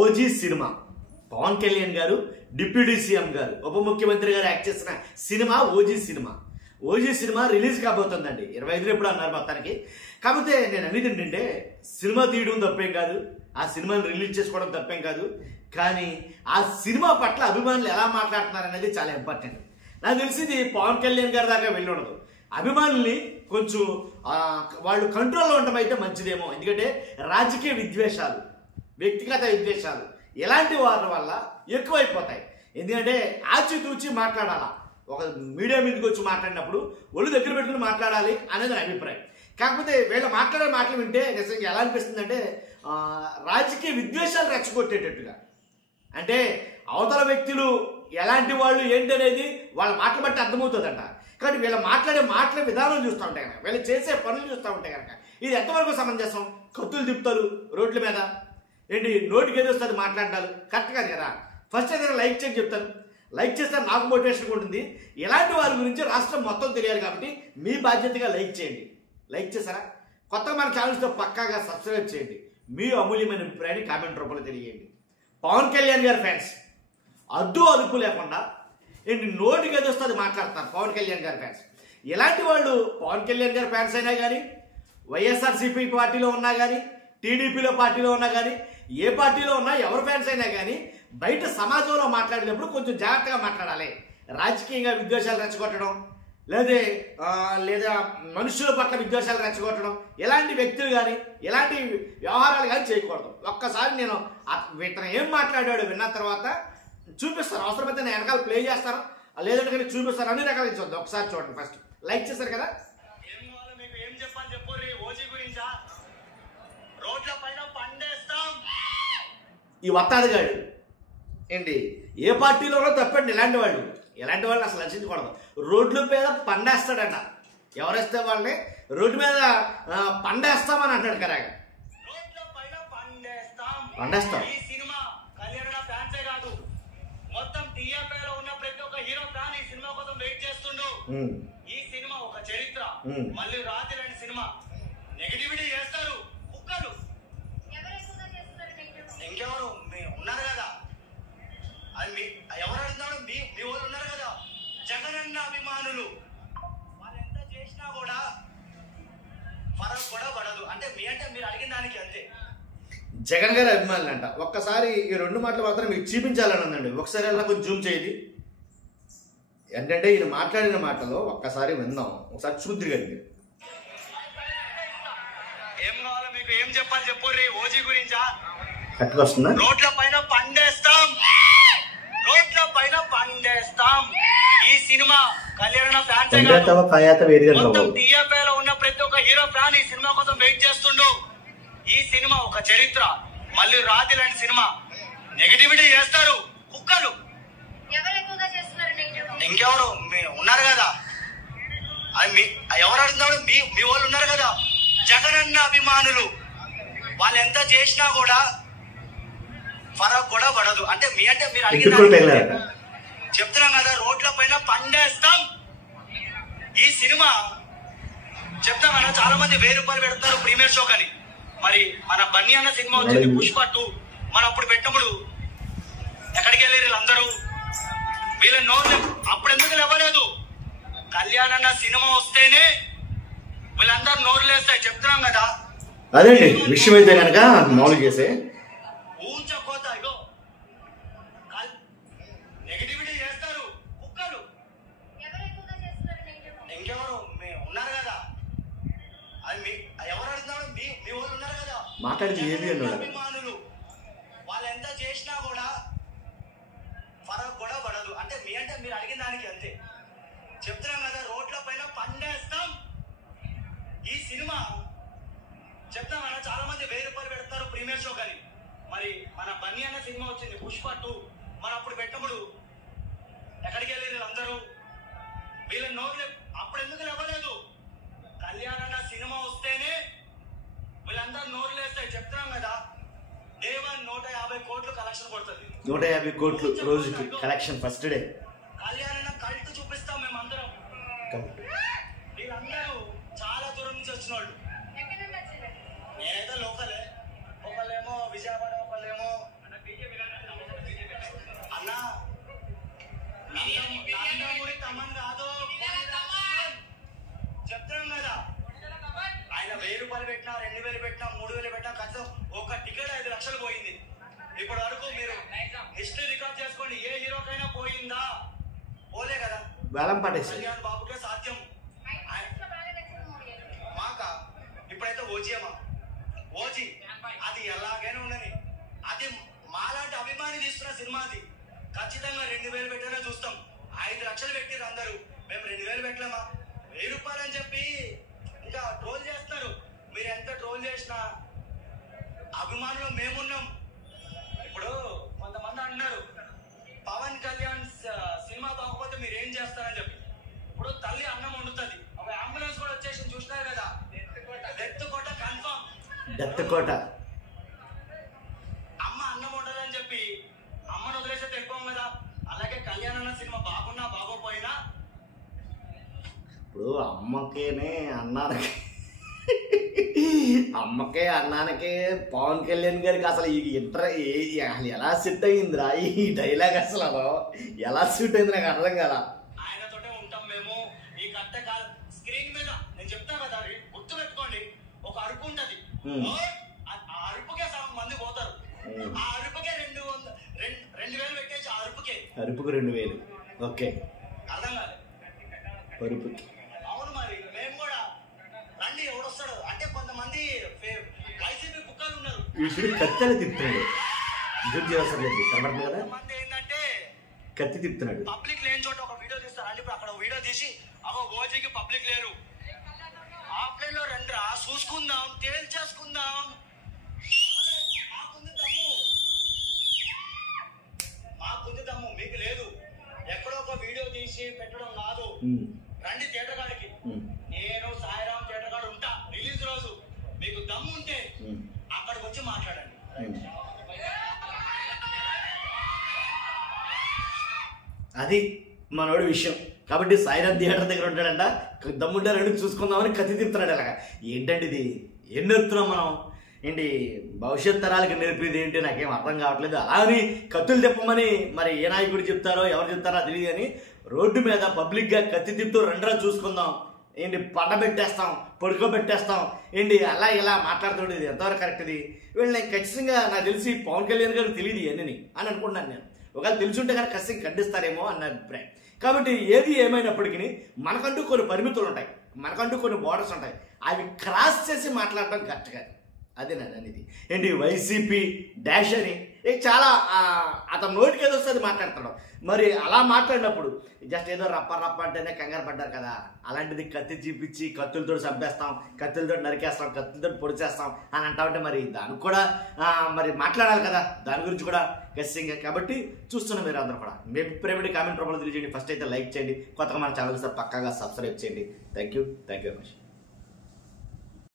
OG cinema Pawan Kalyan గారు deputy CM గారు ఉప ముఖ్యమంత్రి గారు యాక్ట్ చేసిన సినిమా ఓజీ సినిమా రిలీజ్ కాబోతుందండి 25 ఎప్పుడు అన్నారు మొత్తానికి. కాకపోతే నేను అనేది ఏంటంటే సినిమా తీయడం తప్పేం కాదు, ఆ సినిమాని రిలీజ్ చేసుకోవడం తప్పేం కాదు, కానీ ఆ సినిమా పట్ల అభిమానులు ఎలా మాట్లాడుతున్నారు అనేది చాలా ఇంపార్టెంట్. నాకు తెలిసింది పవన్ కళ్యాణ్ గారి దాకా వెళ్ళి ఉండదు. అభిమానుల్ని కొంచెం వాళ్ళు కంట్రోల్లో ఉండడం అయితే మంచిదేమో. ఎందుకంటే రాజకీయ విద్వేషాలు, వ్యక్తిగత విద్వేషాలు ఇలాంటి వాటి వల్ల ఎక్కువైపోతాయి. ఎందుకంటే ఆచితూచి మాట్లాడాలా, ఒక మీడియా మీదకి వచ్చి మాట్లాడినప్పుడు ఒళ్ళు దగ్గర పెట్టుకుని మాట్లాడాలి అనేది నా అభిప్రాయం. కాకపోతే వీళ్ళు మాట్లాడే మాటలు వింటే నిజంగా ఎలా అనిపిస్తుంది అంటే రాజకీయ విద్వేషాలు రెచ్చగొట్టేటట్టుగా. అంటే అవతల వ్యక్తులు ఎలాంటి వాళ్ళు ఏంటి అనేది వాళ్ళ మాటలు బట్టి అర్థమవుతుందంట. కానీ వీళ్ళ మాట్లాడే మాటల విధానం చూస్తూ ఉంటాయి కనుక, వీళ్ళు చేసే పనులు చూస్తూ ఉంటాయి కనుక ఇది ఎంతవరకు సమంజసం? కత్తులు తిప్పుతారు రోడ్ల మీద, ఏంటి నోటికి ఏదో వస్తుంది మాట్లాడాలి, కరెక్ట్ కాదు కదా. ఫస్ట్ ఏదైనా లైక్ చేసి చెప్తాను, లైక్ చేస్తే నాకు మోటివేషన్ ఉంటుంది. ఇలాంటి వారి గురించి రాష్ట్రం మొత్తం తెలియాలి కాబట్టి మీ బాధ్యతగా లైక్ చేయండి. లైక్ చేశారా? కొత్తగా మన ఛానల్స్తో పక్కాగా సబ్స్క్రైబ్ చేయండి. మీ అమూల్యమైన అభిప్రాయాన్ని కామెంట్ రూపంలో తెలియజేయండి. పవన్ కళ్యాణ్ గారి ఫ్యాన్స్ అడ్డు అదుపు లేకుండా ఏంటి నోటికి ఏదో వస్తుంది మాట్లాడతారు పవన్ కళ్యాణ్ గారి ఫ్యాన్స్. ఇలాంటి వాళ్ళు పవన్ కళ్యాణ్ గారి ఫ్యాన్స్ అయినా కానీ, వైఎస్ఆర్సీపీ పార్టీలో ఉన్నా కానీ, టీడీపీలో పార్టీలో ఉన్నా కానీ, ఏ పార్టీలో ఉన్నా ఎవరి ఫ్యాన్స్ అయినా కానీ బయట సమాజంలో మాట్లాడేటప్పుడు కొంచెం జాగ్రత్తగా మాట్లాడాలి. రాజకీయంగా విద్వేషాలు రెచ్చగొట్టడం లేదా మనుషుల పట్ల విద్వేషాలు రెచ్చగొట్టడం ఇలాంటి వ్యక్తులు కానీ ఇలాంటి వ్యవహారాలు కానీ చేయకూడదు. ఒక్కసారి నేను ఇతను ఏం మాట్లాడాడు విన్న తర్వాత చూపిస్తాను, అవసరమైతే నేను వెనకాల ప్లే చేస్తాను, లేదంటే కానీ చూపిస్తాను. అన్ని రకాలు చూద్దాం, ఒకసారి చూడండి. ఫస్ట్ లైక్ చేశారు కదా. ఈ వత్తాదిగాడు ఏంటి ఏ పార్టీలోనో తప్పండి. ఇలాంటి వాళ్ళని అసలు రచించకూడదు. రోడ్ల మీద పండేస్తాడంట. ఎవరేస్తే వాళ్ళని రోడ్డు మీద పండేస్తామని అంటాడు కదా. పండేస్తాం. ఈ సినిమా ఒక చరిత్ర, మళ్ళీ రాత్రి సినిమా నెగటివిటీ చేస్తారు కుక్కలు. ఇంకెవరు ఉన్నారు కదా, అది ఎవరు అడుగుతాడు? మీ వాళ్ళు ఉన్నారు కదా, జగనన్న అభిమానులు. వాళ్ళు ఎంత చేసినా కూడా ఫరక్ కూడా పడదు. అంటే మీరు అడిగిన దానికి అంతే. జగన్ గారి అభిమానులు అంట. ఒక్కసారి ఈ రెండు మాటలు మాత్రం మీకు చూపించాలని ఉందండి. ఒకసారి అలా కొంచెం జూమ్ చేయండి. ఏంటంటే ఈయన మాట్లాడిన మాటలో ఒక్కసారి విందాం, ఒకసారి చూద్దరు కదా. ఏం కావాలో మీకు ఏం చెప్పాలి చెప్పుర్రి. ఓజీ గురించా? కట్టుకొస్తుందా? రోడ్ల పైన పండేస్తాం. ఈ సినిమా కళ్యాణ ఫ్యాన్స్ టీఎఫ్ఐలో ఉన్న ప్రతి ఒక్క హీరో ఫ్యాన్ ఈ సినిమా కోసం వెయిట్ చేస్తుండు. ఈ సినిమా ఒక చరిత్ర, మళ్ళీ రాతి లాంటి సినిమా నెగటివిటీ చేస్తారు కుక్కలు. ఇంకెవరు ఉన్నారు కదా, అది ఎవరు అడుగుతాడు? మీ వాళ్ళు ఉన్నారు కదా, జగనన్న అభిమానులు. వాళ్ళు ఎంత చేసినా కూడా ఫరక్ కూడా పడదు. అంటే మీరు అడిగిన చెప్తున్నాం కదా, రోడ్ల పైన పండేస్తాం. ఈ సినిమా చెప్తాం కదా, చాలా మంది 1000 రూపాయలు పెడతారు ప్రీమియర్ షో కానీ. మరి మన బన్నీ అన్న సినిమా వచ్చింది పుష్ప 2, మనం అప్పుడు పెట్టినప్పుడు ఎక్కడికి వెళ్ళారు వీళ్ళందరూ? వీళ్ళ నోరు అప్పుడు ఎందుకు లేవలేదు? కళ్యాణ్ అన్న సినిమా వస్తేనే వీళ్ళందరూ నోరు లేస్తాయి. చెప్తున్నాం కదా. అదే విషయం అయితే కనుక మామూలు చేసే ఊచకోతా. ఇగో నెగటివిటీ చేస్తారు కుక్కలు. ఇంకెవరు ఉన్నారు కదా, అది ఎవరు అడుగుతాడు? మీ వాళ్ళు ఉన్నారు కదా, మాట్లాడితే ఏది అభిమానులు. వాళ్ళు ఎంత చేసినా కూడా ఫరక్ కూడా పడదు. అంటే మీరు అడిగిన దానికి అంతే. చెప్తున్నాం కదా, రోడ్ల పైన పండేస్తాం. ఈ సినిమా చెప్తాం కదా, చాలా మంది 1000 రూపాయలు పెడతారు ప్రీమియర్ షో కానీ. మరి మన బన్నీ అన్న సినిమా వచ్చింది పుష్ప 2, మనం అప్పుడు పెట్టినప్పుడు ఎక్కడికి వెళ్ళారు వీళ్ళందరూ? వీళ్ళ నోరు అప్పుడు ఎందుకు లేవలేదు? కళ్యాణ్ అన్న సినిమా వస్తేనే వీళ్ళందరూ నోరు లేస్తాయి. చెప్తున్నాం కదా, డే 1 150 కోట్లు కలెక్షన్ కొడుతుంది. 150 కోట్లు రోజుకి కలెక్షన్ ఫస్ట్ డే. కళ్యాణ్ అన్న కల్ట్ చూపిస్తాం మేమందరం. వీళ్ళందరూ చాలా దూరం నుంచి వచ్చిన వాళ్ళు. నేనైతే లోకలే, ఒకళ్ళేమో విజయవాడ, ఒకళ్ళేమో నందమూరి తమన్ కాదు, చెప్తున్నాం కదా. ఆయన 1000 రూపాయలు పెట్టినా, 2000 పెట్టినా, 3000 పెట్టినా ఖర్చు ఒక టికెట్ 5 లక్షలు పోయింది. ఇప్పటి వరకు మీరు హిస్టరీ రికార్డ్ చేసుకోండి, ఏ హీరోకైనా పోయిందా? పోలే కదా. కళ్యాణ్ బాబుకే సాధ్యం. మాక ఇప్పుడైతే ఓజీయమ్మా, ఓజీ అది ఎలాగైనా ఉండని, అది మాలాంటి అభిమాని తీస్తున్న సినిమా. అది ఖచ్చితంగా 2000 పెట్టానే చూస్తాం. 5 లక్షలు పెట్టిరు అందరూ, మేము 2000 పెట్టలేమా? 1000 రూపాయలు అని చెప్పి ఇంకా ట్రోల్ చేస్తున్నారు. మీరు ఎంత ట్రోల్ చేసినా అభిమానులు మేమున్నాం. ఇప్పుడు కొంతమంది అంటున్నారు పవన్ కళ్యాణ్ సినిమా బాగోకపోతే మీరు ఏం చేస్తారని చెప్పి. ఇప్పుడు తల్లి అన్నం వండుతుంది, ఒక అంబులెన్స్ కూడా వచ్చేసి చూసినారు కదా. డెత్ కోట కన్ఫర్మ్, డెత్ కోట. అమ్మ అన్నం వండదని చెప్పి అమ్మను వదిలేసే తెలిపాం కదా. అలాగే కళ్యాణ్ అన్న సినిమా బాగున్నా బాగోపోయినా ఇప్పుడు అమ్మకే అన్నానకే పవన్ కళ్యాణ్ గారికి అసలు ఈ అసలు ఎలా సెట్ అయ్యిందిరా ఈ డైలాగ్? అసలు ఎలా సూట్ అయింది నాకు అర్థం కదా. ఆయనతోటే ఉంటాం మేము. ఈ కట్ట కాదు స్క్రీన్ మీద నేను చెప్తా కదా, గుర్తు పెట్టుకోండి. ఒక అరుపు ఉంటది, ఆ అరుపుకే సగం మంది పోతారు. ఆ అరుపుకే 2000 పెట్టేసి ఆ అరుపుకు 2000. ఓకే, అర్థం కాదు అరుపుకి. అవును, మరి మేము కూడా రండి. ఎవడొస్తాడు అంటే కొంతమంది వైసీపీ కుక్కలు ఉన్నారు. ఇప్పుడు కత్తెలు తిప్పుతున్నాడు, కనబడుతుంది కదా, ఏంటంటే కత్తి తిప్పుతున్నాడు. పబ్లిక్ లేని చోట ఒక వీడియో తీస్తారు అండి. ఇప్పుడు అక్కడ వీడియో తీసి అగో ఓజీకి పబ్లిక్ లేరు, ఆఫ్లైన్ లో రండిరా చూసుకుందాం, తేల్చేసుకుందాం. మాకుంది దమ్ము, మీకు లేదు. ఎక్కడో ఒక వీడియో తీసి పెట్టడం కాదు. రండి థియేటర్ కాడికి, నేను సాయిరామ్ థియేటర్ కాడ ఉంటా రిలీజ్ రోజు. మీకు దమ్ము ఉంటే అక్కడికి వచ్చి మాట్లాడండి. అది మనోడి విషయం. కాబట్టి సాయిరామ్ థియేటర్ దగ్గర ఉంటాడంట, దమ్ముంటే రెండు చూసుకుందామని కత్తి తిప్పుతున్నాడు. అలాగా ఏంటంటే ఇది ఏం నేర్పుతున్నాం మనం? ఏంటి భవిష్యత్ తరాలకి నేర్పేది ఏంటి నాకేం అర్థం కావట్లేదు. అలా అని కత్తులు తిప్పమని మరి ఏ నాయకుడు చెప్తారో ఎవరు చెప్తారో తెలియదు, కానీ రోడ్డు మీద పబ్లిక్గా కత్తి తిప్పుతూ రెండరా చూసుకుందాం, ఏంటి పడబెట్టేస్తాం, పడుకోబెట్టేస్తాం, ఏంటి అలా ఇలా మాట్లాడుతుండే ఇది ఎంతవరకు కరెక్ట్? ఇది వీళ్ళు నేను ఖచ్చితంగా నాకు తెలిసి పవన్ కళ్యాణ్ గారికి తెలియదు ఇవన్నీ అని అనుకుంటున్నాను నేను. ఒకవేళ తెలుసుంటే కానీ ఖచ్చితంగా ఖండిస్తారేమో అన్న అభిప్రాయం. కాబట్టి ఏది ఏమైనప్పటికీ మనకంటూ కొన్ని పరిమితులు ఉంటాయి, మనకంటూ కొన్ని బోర్డర్స్ ఉంటాయి. అవి క్రాస్ చేసి మాట్లాడటం కరెక్ట్ కాదు. అదే నేను అనేది. ఏంటి వైసీపీ డాష్ అని చాలా అతను నోటికి ఏదో వస్తుంది మాట్లాడతాడు. మరి అలా మాట్లాడినప్పుడు జస్ట్ ఏదో రప్ప అంటేనే కంగారు పడ్డారు కదా. అలాంటిది కత్తి చూపించి కత్తులతో చంపేస్తాం, కత్తులతో నరికేస్తాం, కత్తులతో పొడిచేస్తాం అని అంటామంటే మరి దానికి కూడా మరి మాట్లాడాలి కదా, దాని గురించి కూడా ఖచ్చితంగా. కాబట్టి చూస్తున్నాం మీరు అందరూ కూడా. మీ అభిప్రాయం కామెంట్ రూపంలో తెలియజేయండి. ఫస్ట్ అయితే లైక్ చేయండి, కొత్తగా మన ఛానల్ పక్కాగా సబ్స్క్రైబ్ చేయండి. Thank you very much.